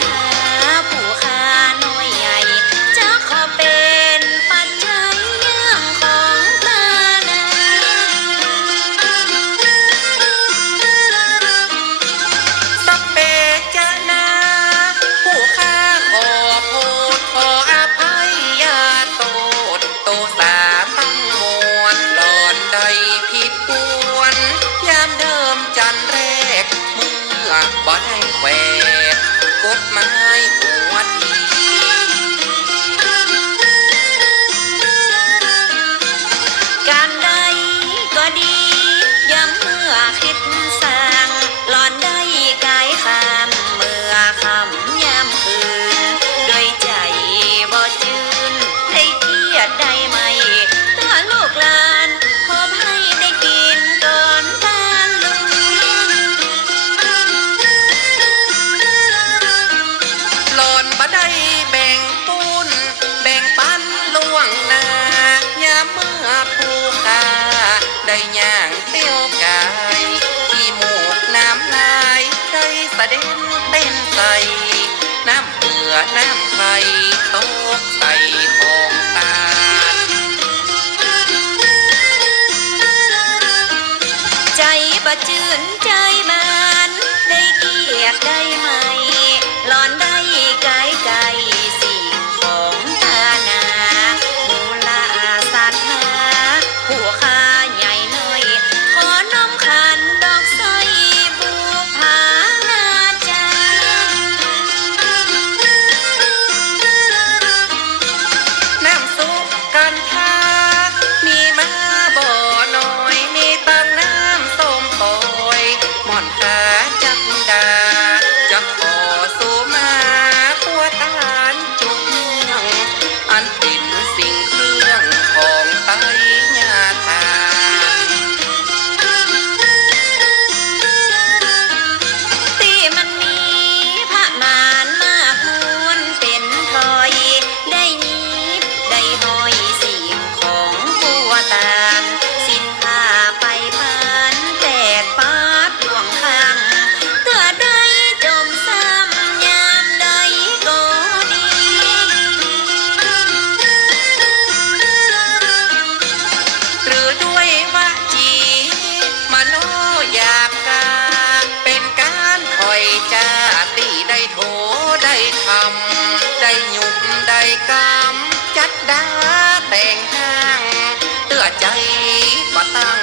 time. my mind. ได้ย่างเตี้ยวกายที่หมูกน้ำนายใจสะเด็นเต้นใสน้ำเบื่อน้ำไฟตกใส่ของตาใจบะจืนใจบาน ได้เกียกได้ไหมหลอนได้ đá tiền hang tựa chạy và tăng